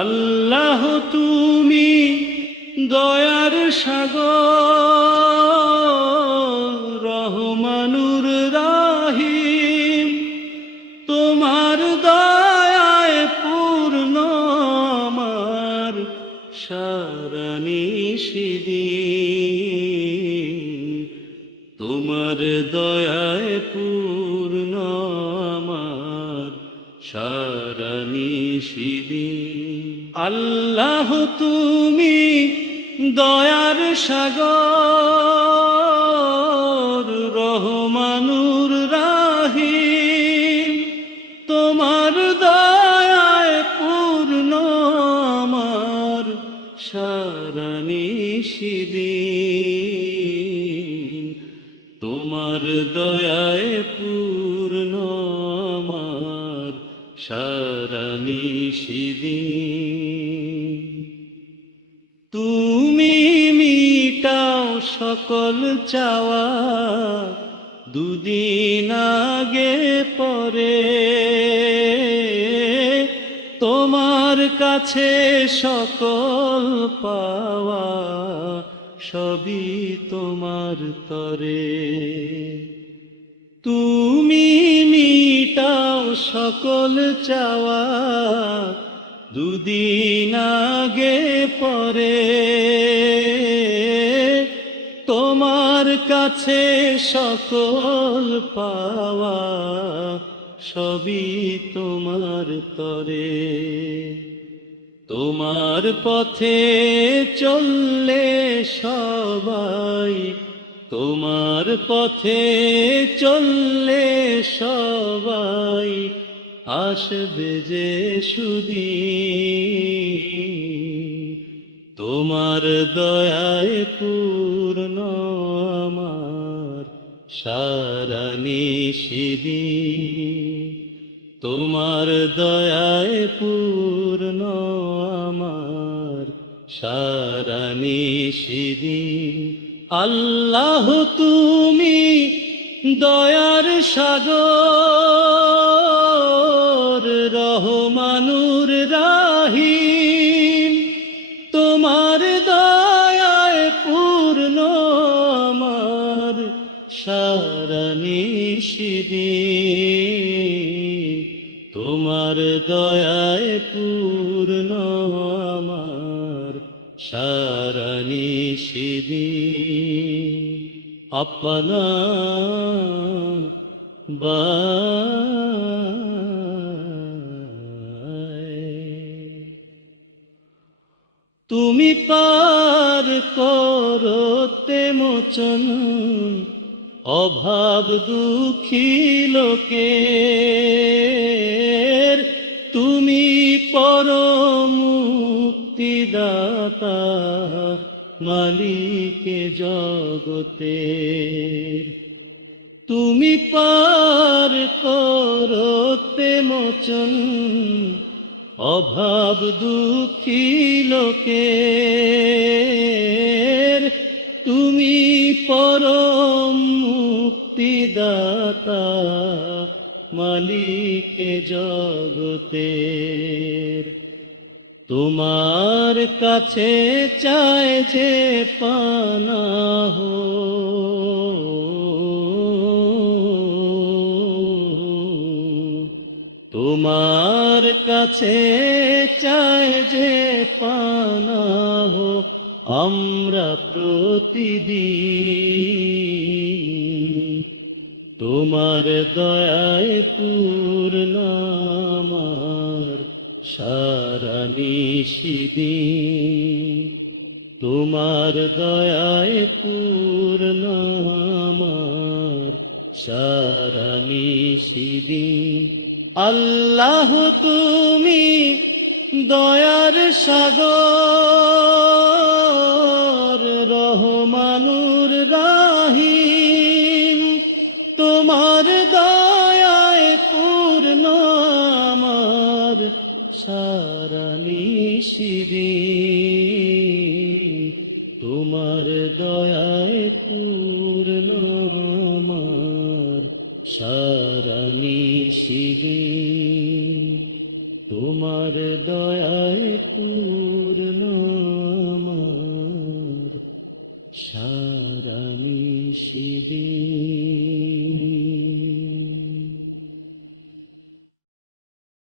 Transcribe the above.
আল্লাহ তুমি দয়ার সাগর, রহমানুর রাহিম। তোমার দয়ায় পূর্ণ আমার সারা নিশিদিন। তোমার দয়ায় পূর্ণ আমার সারা নিশিদিন। আল্লাহ তুমি দয়ার সাগর, রহমানুর রাহিম। তোমার দয়ায় পূর্ণ আমার সারা নিশিদিন। তোমার দয়ায় পূর্ণ আমার সারা নিশিদিন। তুমি মিটাও সকল চাওয়া, দুদিন আগে পরে। তোমার কাছে সকল পাওয়া, সবই তোমার তরে। তুমি মিটাও সকল চাওয়া, দুদিন আগে পরে। তোমার কাছে সকল পাওয়া, সবই তোমার তরে। তোমার পথে চললে সবাই, তোমার পথে চললে সবাই আসবে যে সুদিন। তোমার দয়ায় পূর্ণ আমার সারা নিশিদিন। তোমার দয়ায় পূর্ণ আমার সারা নিশিদিন। আল্লাহ তুমি দয়ার সাগর, রহমানুর রাহিম। তোমার দয়ায় পূর্ণ আমার সারা নিশিদিন। তোমার দয়ায় পূর্ণ আমার সারা নিশিদিন। আপনা তুমি পার করতে মোচন অভাব দুঃখী লোকের। তুমি পরম মুক্তিদাতা, মালিকে জগতের। তুমি পার করতে মোচন অভাব দুঃখী লোকের। তুমি পরম মুক্তিদাতা, মালিকে জগতের। তোমার কাছে চায় যে পানাহ, তোমার কাছে চায় যে পানাহ আমরা প্রতিদিন। তোমার দয়ায় পূর্ণ আমার সারা নিশিদিন। তোমার দয়ায় পূর্ণ আমার সারা নিশিদিন। আল্লাহ তুমি দয়ার সাগর, রহমানুর রাহিম। তোমার দয়ায় পূর্ণ আমার সারা নিশিদিন। তোমার দয়ায় পূর্ণ আমার সারা নিশিদিন। তোমার দয়ায় পূর্ণ আমার সারা নিশিদিন।